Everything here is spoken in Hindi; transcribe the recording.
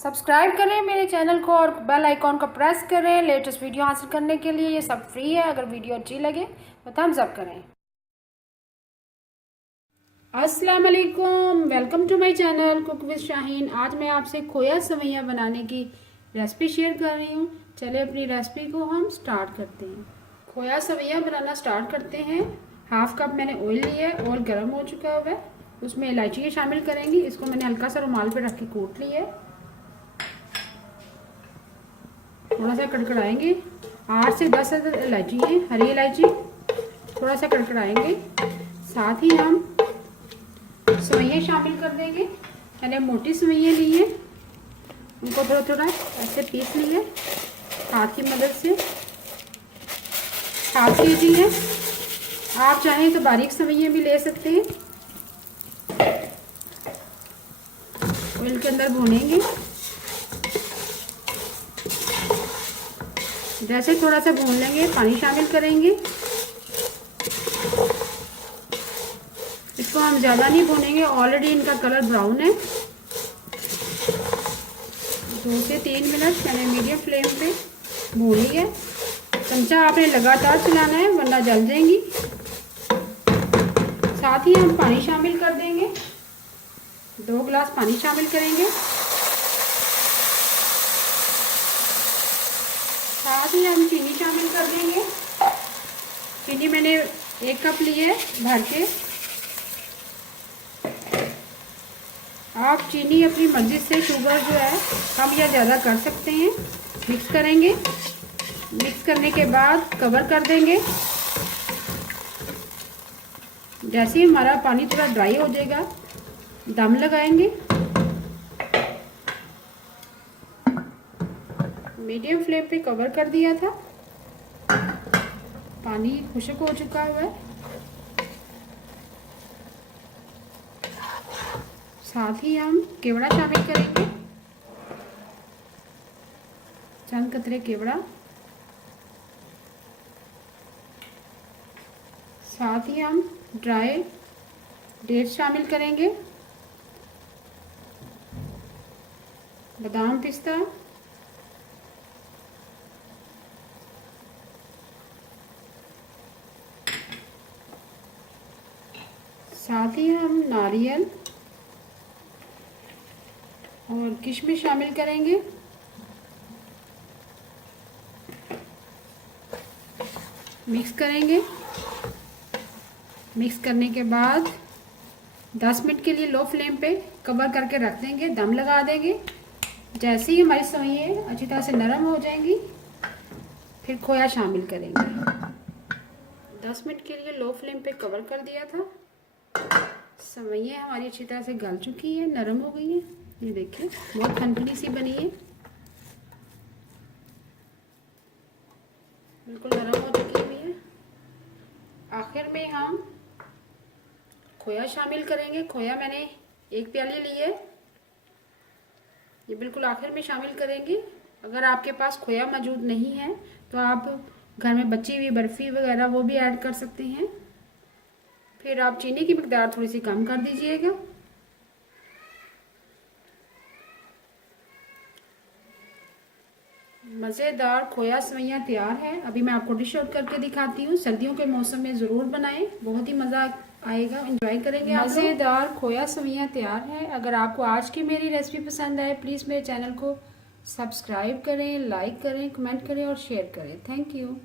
सब्सक्राइब करें मेरे चैनल को और बेल आइकॉन को प्रेस करें लेटेस्ट वीडियो हासिल करने के लिए। ये सब फ्री है। अगर वीडियो अच्छी लगे तो थम्स अप करें। अस्सलाम वालेकुम, welcome to my channel cook with Shaheen. आज मैं आपसे खोया सेवइयां बनाने की रेसिपी शेयर कर रही हूँ। चलिए अपनी रेसिपी को हम स्टार्ट करते हैं। खोया सेवइयां बनाना स्टार्ट करते हैं। हाफ कप मैंने ऑयल लिया है, ऑयल गर्म हो चुका है, उसमें इलायची शामिल करेंगी। इसको मैंने हल्का सा रुमाल पे रख के कूट लिया है। थोड़ा सा कड़कड़ाएंगे। 8 से 10 इलायची है, हरी इलायची। थोड़ा सा कड़कड़ाएंगे। साथ ही हम सेवइयां शामिल कर देंगे। मैंने मोटी सेवइयां ली है, उनको थोड़ा थोड़ा ऐसे पीस लिए हाथ की मदद से। 7 kg है। आप चाहें तो बारीक सेवइयां भी ले सकते हैं। ऑयल के अंदर भूनेंगे। जैसे थोड़ा सा भून लेंगे, पानी शामिल करेंगे। इसको हम ज़्यादा नहीं भूनेंगे, ऑलरेडी इनका कलर ब्राउन है। 2 से 3 मिनट मैंने मीडियम फ्लेम पे भून लिया है। चमचा आपने लगातार चलाना है वरना जल जाएंगी। साथ ही हम पानी शामिल कर देंगे। 2 गिलास पानी शामिल करेंगे। साथ ही हम चीनी शामिल कर देंगे। चीनी मैंने 1 कप ली है भर के। आप चीनी अपनी मर्जी से शुगर जो है कम या ज़्यादा कर सकते हैं। मिक्स करेंगे। मिक्स करने के बाद कवर कर देंगे। जैसे ही हमारा पानी थोड़ा ड्राई हो जाएगा, दम लगाएंगे। मीडियम फ्लेम पे कवर कर दिया था। पानी खुश्क हो चुका हुआ है। साथ ही हम केवड़ा शामिल करेंगे। चंद कतरे केवड़ा। साथ ही हम ड्राई डेट्स शामिल करेंगे। बादाम पिस्ता। साथ ही हम नारियल और किशमिश शामिल करेंगे। मिक्स करेंगे। मिक्स करने के बाद 10 मिनट के लिए लो फ्लेम पे कवर करके रख देंगे, दम लगा देंगे। जैसे ही हमारी सेवइयां अच्छी तरह से नरम हो जाएंगी, फिर खोया शामिल करेंगे। 10 मिनट के लिए लो फ्लेम पे कवर कर दिया था। सेवइयां हमारी अच्छी तरह से गल चुकी है, नरम हो गई है। ये देखिए बहुत खनखनी सी बनी है, बिल्कुल नरम हो चुकी हुई है। आखिर में हम खोया शामिल करेंगे। खोया मैंने 1 प्याली ली है, ये बिल्कुल आखिर में शामिल करेंगे। अगर आपके पास खोया मौजूद नहीं है तो आप घर में बची हुई बर्फ़ी वगैरह वो भी ऐड कर सकते हैं। फिर आप चीनी की मिकदार थोड़ी सी कम कर दीजिएगा। मज़ेदार खोया सेवइयां तैयार है। अभी मैं आपको डिश आउट करके दिखाती हूँ। सर्दियों के मौसम में ज़रूर बनाएं, बहुत ही मज़ा आएगा, एंजॉय करेंगे। मज़ेदार खोया सेवइयां तैयार है। अगर आपको आज की मेरी रेसिपी पसंद आए प्लीज़ मेरे चैनल को सब्सक्राइब करें, लाइक करें, कमेंट करें और शेयर करें। Thank you.